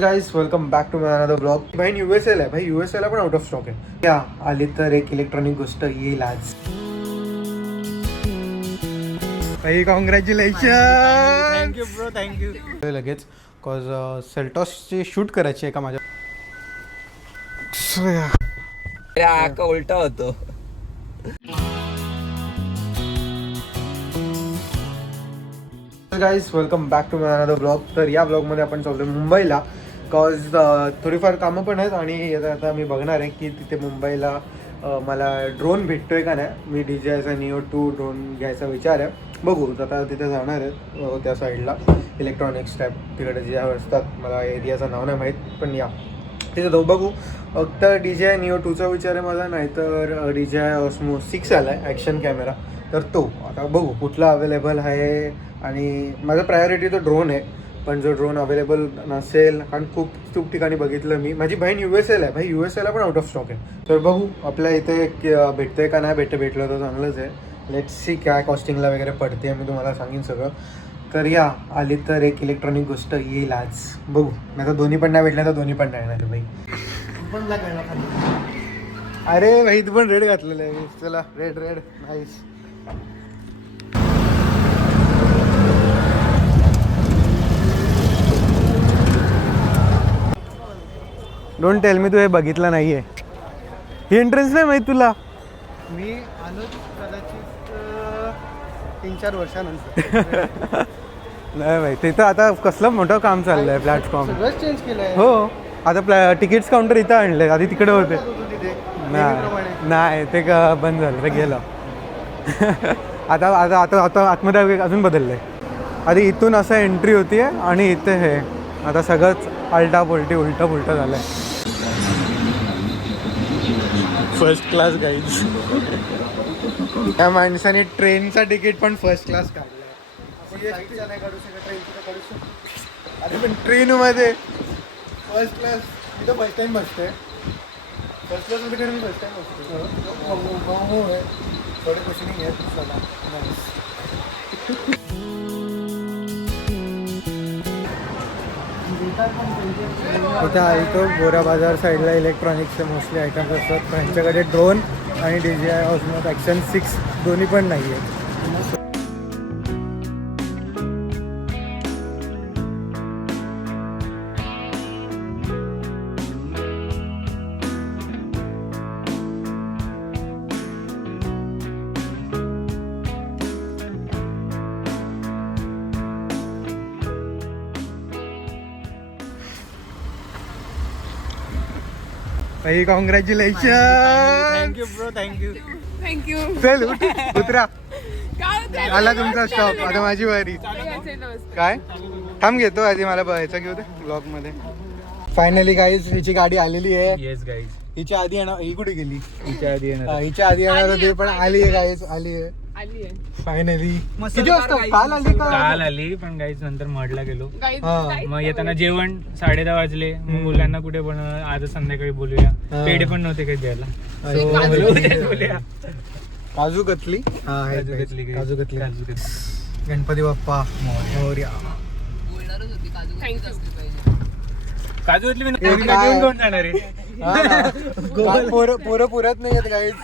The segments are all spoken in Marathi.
Guys welcome back to my another blog. बहीण USA ला आहे भाई. USA ला पण आउट ऑफ स्टॉक आहे. या आली तर एक इलेक्ट्रॉनिक गोष्ट येईल आज भाई. कॉंग्रॅच्युलेशन. Thank you bro, thank you. लगेच कॉज सेल्टॉसची शूट करायची आहे का माझ्या. उलटा होतो. Guys welcome back to my another blog. तर या ब्लॉगमध्ये आपण चाललो मुंबईला. कॉज थोडीफार कामं पण आहेत आणि आता मी बघणार आहे की तिथे मुंबईला मला ड्रोन भेटतोय का नाही. मी DJIचा Neo 2 ड्रोन घ्यायचा विचार आहे. बघू आता तिथे जाणार आहे त्या साईडला इलेक्ट्रॉनिक्स टाईप तिकडे जे असतात. मला एरियाचं नाव नाही माहीत पण या तिथे जाऊ बघू. तर DJI Neo 2चा विचार आहे माझा. नाहीतर DJI Osmo 6 आला आहे ॲक्शन कॅमेरा. तर तो आता बघू कुठला अवेलेबल आहे. आणि माझा प्रायोरिटी तो ड्रोन आहे. पण जो ड्रोन अवेलेबल नसेल कारण खूप ठिकाणी बघितलं मी. माझी बहीण USA ला आहे भाई. USA ला पण आउट ऑफ स्टॉक आहे. तर बघू आपल्या इथे भेटतंय का नाही. भेटलं तर चांगलंच आहे. लेट्स सी काय कॉस्टिंगला वगैरे पडते मी तुम्हाला सांगेन सगळं. तर या आली तर एक इलेक्ट्रॉनिक गोष्ट येईल आज. बघू. नाही तर दोन्ही पण नाही भेटल्या तर दोन्ही पण नाही येणार भाई. अरे भाई तू पण रेड घातलेलं आहे. चला red nice. Don't tell me तू हे बघितलं नाहीये. ही एंट्रन्स नाही माहीत तुला. मी आलो कदाचित 3-4 वर्षानंतर. नाही माहीत. तिथं आता कसलं मोठं काम चाललं आहे. प्लॅटफॉर्म सगळंच चेंज केलंय. हो. आता तिकीट्स काउंटर इथं आणले. आधी तिकडे होते. तिथे नाही ते बंद झालं ते गेलं. आता आतमध्ये अजून बदललंय. आधी इथून असं एंट्री होती आणि इथे हे आता सगळंच उलटा पुलटा झालंय. First class guys. त्या माणसाने ट्रेनचा तिकीट पण फर्स्ट क्लास काढला. नाही काढू शकत, ट्रेनचं काढू शकतो. अरे पण ट्रेनमध्ये फर्स्ट क्लास मी तर फर्स्ट टाइम बसते. फर्स्ट क्लासमध्ये कारण मी फर्स्ट टाइम बसतो. हो आहे थोडे क्वेश्चनिंग आहेत मला. इथं आलतो बोरा बाजार साईडला इलेक्ट्रॉनिक्सचे मोस्टली आयटम्स असतात. त्यांच्याकडे ड्रोन आणि DJI Osmo ॲक्शन 6 दोन्ही पण नाही आहेत. भाई congratulation. Thank you bro, thank you. Thank you. चल उतरा. काय आला तुमचा स्टॉप. आता माझी वारी. काय थांब घेतो आधी. मला बघायचं घेऊ दे ब्लॉगमध्ये. फायनली गाईज हिची गाडी आलेली आहे. Yes guys. हिच्या आधी येणार. ही कुठे गेली. हिच्या आधी येणार. हिच्या आधी येणार होती पण आली आहे गाईज. आली आहे फायनली. किती वाजता काल आली का. काल आली पण गाईज नंतर मडला गेलो. हा. मग येताना जेवण 10:30 वाजले. मग मुलांना कुठे पण आज संध्याकाळी बोलूया. पेढे पण नव्हते काही द्यायला. बोलूया. काजू कतली. हा काजू कतली. गणपती बाप्पा मोरया. काजू कतली घेऊन कोण जाणार आहे. पोरं पुरत नाही आहेत गाईज.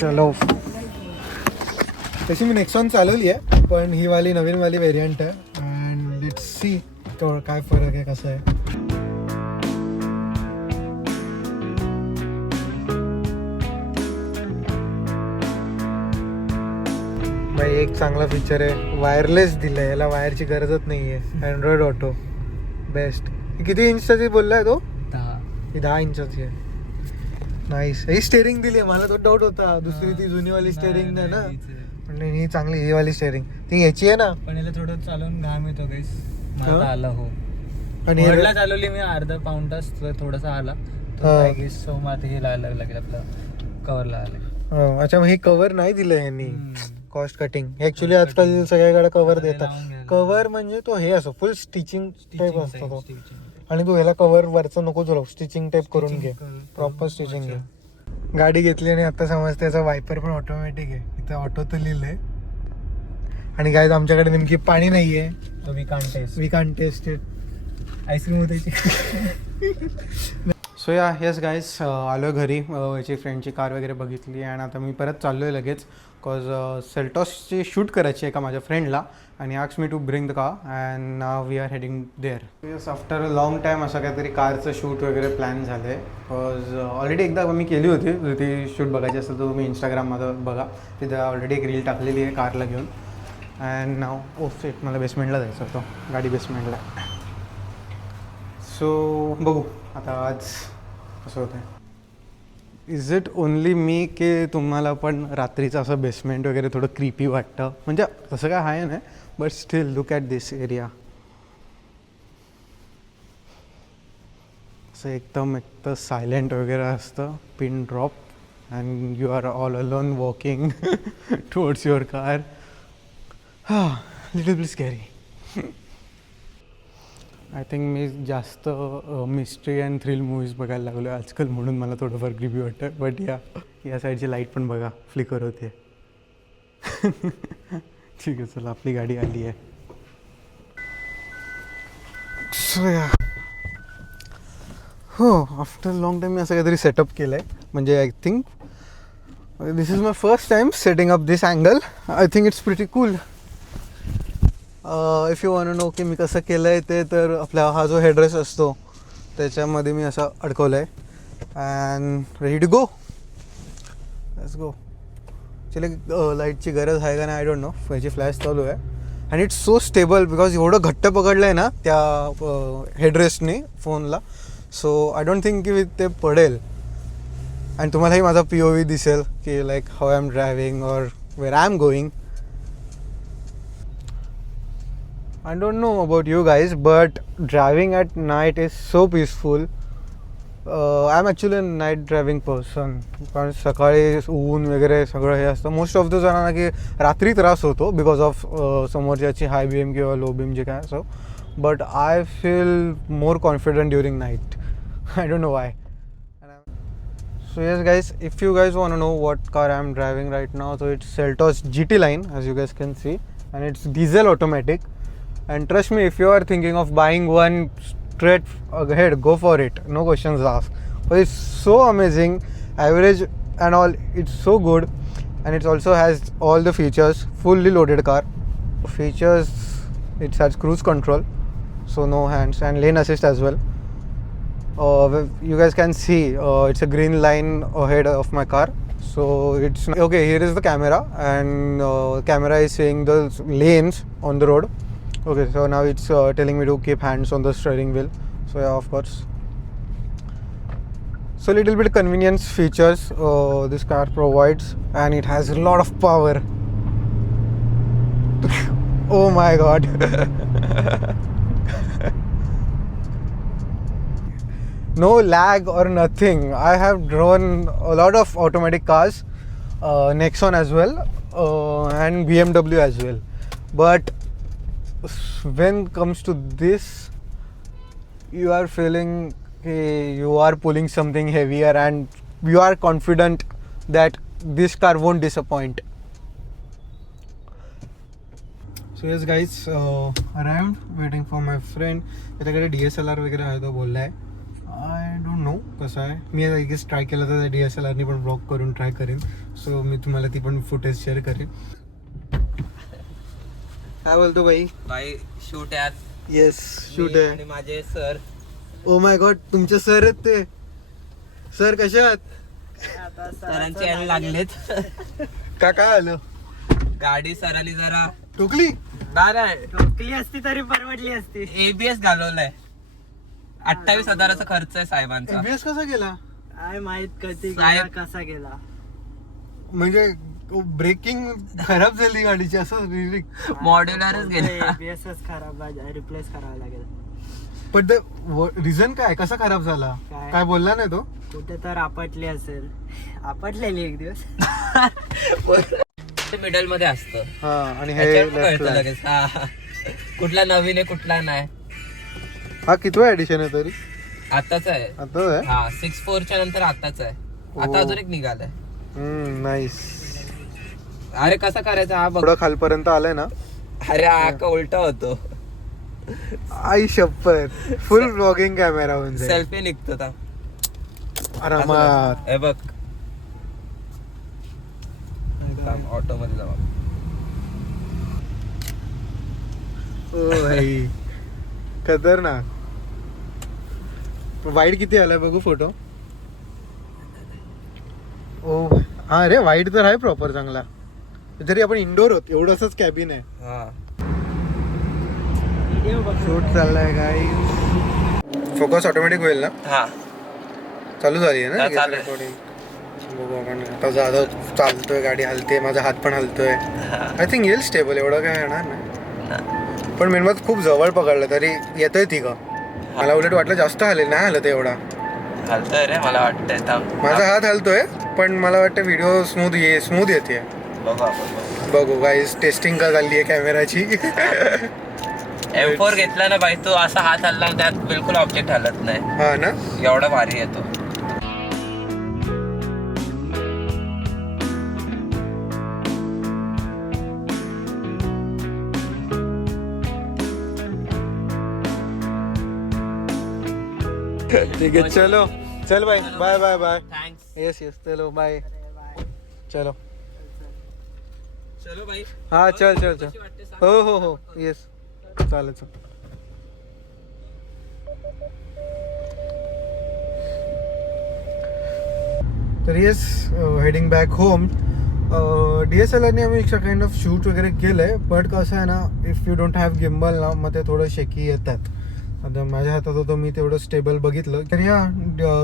चलो तशी मी नेक्सॉन चालवली आहे पण ही वाली नवीन वाली व्हेरियंट आहे. अँड लेट्स सी काय फरक आहे कसं आहे. भाई एक चांगला फीचर आहे वायरलेस दिलंय. याला वायरची गरजच नाही आहे. Android auto best. किती इंचची बोललाय तो. 10 इंचाची आहे. नाईस. ही स्टेअरिंग दिली आहे. मला तो डाऊट होता दुसरी ती जुनीवाली स्टेअरिंग नाही ना. पण ही चांगली ही वाली स्टेअरिंग ती ह्याची आहे ना. पण याला थोडं चालवून घाम येतो गाईस. मला आला हो. आणि वरला चालवली मी अर्धा पाऊण तास थोडासा आला. सो मग हे लावायला लागेल आपलं कव्हरला आलं. अच्छा मग ही कव्हर नाही दिलं यांनी. कॉस्ट कटिंग ऍक्च्युली आजकाल सगळ्याकडे कव्हर देतात. कव्हर म्हणजे तो हे असो फुल स्टिचिंग टाईप असतो तो. आणि तू ह्याला कव्हर वरचं नको तुला स्टिचिंग टाईप करून घे. प्रॉपर स्टिचिंग घे. गाडी घेतली आणि आता समजते याचा वायपर पण ऑटोमॅटिक आहे. इथं ऑटो तर लिहिलंय आणि गाईज आमच्याकडे नेमकी पाणी नाहीये. We can't taste it. Ice cream होती. सो येस गाईज आलो घरी. याची फ्रेंडची कार वगैरे बघितली आणि आता मी परत चाललो आहे लगेच. बिकॉज सेल्टॉसची शूट करायची आहे का माझ्या फ्रेंडला आणि asked me to bring the car and now we are heading there. Yes after a long time असं काहीतरी कारचं शूट वगैरे प्लॅन झालं आहे. बिकॉज ऑलरेडी एकदा मी केली होती. ती शूट बघायची असेल तर तुम्ही इंस्टाग्राममध्ये बघा. तिथे ऑलरेडी एक रील टाकलेली आहे कारला घेऊन. अँड नाव सेट मला बेसमेंटला जायचं होतं. गाडी बेसमेंटला. सो बघू आता आज कसं होतं आहे. इज इट ओनली मी की तुम्हाला पण रात्रीचं असं बेसमेंट वगैरे थोडं क्रीपी वाटतं. म्हणजे तसं काय आहे ना but still look at this area. असं एकदम सायलेंट वगैरे असतं. Pin drop and you are all alone walking towards your car. Little bit scary. I think मी जास्त मिस्ट्री अँड थ्रिल मूवीज बघायला लागलो आहे आजकाल म्हणून मला थोडंफार क्रीपी वाटतं. बट या साईडची लाईट पण बघा फ्लिकर होते. ठीक आहे चला आपली गाडी आली आहे. सो हो आफ्टर लॉंग टाईम मी असं काहीतरी सेटअप केलं आहे. म्हणजे I think this is my first time setting up this angle. I think it's pretty cool. If you want know की मी कसं केलं आहे ते तर आपला हा जो हेडरेस्ट असतो त्याच्यामध्ये मी असं अडकवलं आहे. And ready to go. Let's go. चले लाईटची गरज आहे का नाही आय डोंट नो. याची फ्लॅश चालू आहे and it's so stable because एवढं घट्ट पकडलं आहे ना त्या हेडरेस्टने फोनला. सो आय डोंट थिंक की ते पडेल. आणि तुम्हालाही माझा POV दिसेल की like how I am driving or where I am going. I don't know about you guys, but driving at night is so peaceful. I'm actually a night driving person. कारण सकाळी ऊन वगैरे सगळं हे असतं. मोस्ट ऑफ द जणांना की रात्री त्रास होतो बिकॉज ऑफ समोरच्याची हाय बीम किंवा लो बीम जे काय असो. But I feel more confident during night. I don't no Y. So yes guys, if you guys want to know what car I'm driving right now, so it's Seltos GT line as you guys can see, and it's diesel automatic. And trust me, if you are thinking of buying one straight ahead, go for it. No questions asked. But it's so amazing. Average and all, it's so good. And it also has all the features. Fully loaded car. Features, it has cruise control. So no hands and lane assist as well. You guys can see it's a green line ahead of my car. So it's okay. Here is the camera and camera is saying the lanes on the road. Okay, so now it's telling me to keep hands on the steering wheel. So yeah, of course. So little bit convenience features this car provides, and it has a lot of power. Oh my god. No lag or nothing. I have driven a lot of automatic cars, Nexon as well, and BMW as well. But when comes to this, you are feeling you are pulling something heavier and you are confident that this car won't disappoint. So yes guys, arrived, waiting for my friend. त्याच्याकडे DSLR वगैरे आहे तो बोललाय. आय डोंट नो कसं आहे. मी आय गेस ट्राय केलं तर DSLRनी पण ब्लॉग करून ट्राय करेन. सो मी तुम्हाला ती पण फुटेज शेअर करेन. काय बोलतो भाई शूट यात. येस शूट आहे. आणि माझे सर. ओ माय गॉड तुमचे सर आहेत ते. सर कसे आहात. सरांचे यायला लागलेत. काय आलं. गाडी सरांनी जरा टोकली. नाही टोकली असती तरी परवडली असती. ABS घालवलाय. 28,000चा खर्च आहे साहेबांचा. ABS कसा गेला. काय माहित कधी साहेब- कसा गेला. म्हणजे ब्रेकिंग खराब झाली गाडीची असं. मॉड्युलरच गेला. ABSच खराब रिप्लेस करावा लागेल. पण रिझन काय कसा खराब झाला काय? काय बोलला नाही तो. कुठे तर आपटली असेल. आपटलेली एक दिवस. मिडल मध्ये असतं. हा आणि हे त्याच्यावर left कळतं ला. लगेच. हा. कुठला नवीन आहे कुठला नाही. हा कितवा एडिशन आहे तरी. आताच आहे. आता आहे. हा 6.4च्या नंतर आताच आहे. आता अजून एक निघालाय. नाईस. अरे कसा करायचा हा बघ. थोडं खालपर्यंत आलंय ना अरे आका उलटा होतो. आई शपथ फुल ब्लॉगिंग कॅमेरा होऊन जाईल. सेल्फी निघतो था. आरामात. हे बघ ऑटो मध्ये जावा. ओ भाई खतरनाक. वाईट किती आलाय बघू फोटो. ओ हा रे वाईट तर आहे प्रॉपर चांगला. जरी आपण इंडोर होत एवढंच कॅबिन आहे. हा शूट चाललाय काय. फोकस ऑटोमॅटिक होईल ना. हा चालू झाली आहे ना हा, चालू आहे. recording? बघू आपण आता जाधव चालतोय गाडी हलते माझा हात पण हलतोय. आय थिंक येईल स्टेबल एवढं काय येणार नाही. पण मेनबात खूप जवळ पकडलं तरी येतोय ती का. मला उलट वाटलं जास्त हलेल नाही हलत एवढा. चालतंय रे मला वाटतंय. माझा हात हलतोय पण मला वाटतं व्हिडिओ स्मूथ येते. बघू आपण. बघू गाईज टेस्टिंग का झाली आहे कॅमेराची. M4 घेतला ना बाई तू असा हात हल्ला त्यात बिलकुल ऑब्जेक्ट हलत नाही. हा ना. एवढा भारी येतो. ठीक आहे चलो चल bye bye bye bye. Thanks. Yes yes चलो बाय. चलो चलो बाई. हा चल चल चल. हो हो हो येस चालेल चल. तर येस हेडिंग बॅक होम. DSLRने आम्ही काइंड ऑफ शूट वगैरे केलंय बट कसं आहे ना if you don't have gimbal ना मग ते थोडं शेकी येतात. आता माझ्या हातात होतं मी तेवढं स्टेबल बघितलं तर या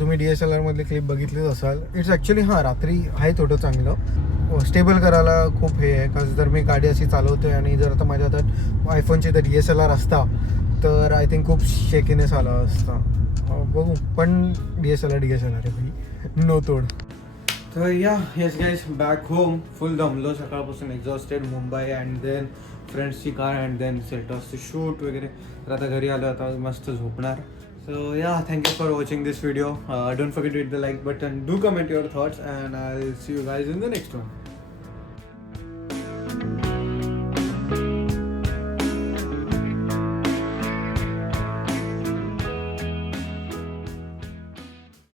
तुम्ही DSLR मधली क्लिप बघितलीच असाल. इट्स ॲक्च्युली हां रात्री आहे थोडं चांगलं स्टेबल करायला खूप हे आहे. कसं जर मी गाडी अशी चालवतोय आणि जर आता माझ्या हातात आयफोनची तर DSLR असता तर आय थिंक खूप शेकीनेस आला असता. बघू पण DSLR आहे भाई नो तोड. तर या yes guys back home. Full दमलो सकाळपासून एक्झॉस्टेड. मुंबई अँड देन फ्रेंड्सची कार अँड देन सेटॉसचं शूट वगैरे. तर आता घरी आलो आता मस्त झोपणार. So yeah thank you for watching this video. Don't forget to hit the like button. Do comment your thoughts and I will see you guys in the next one.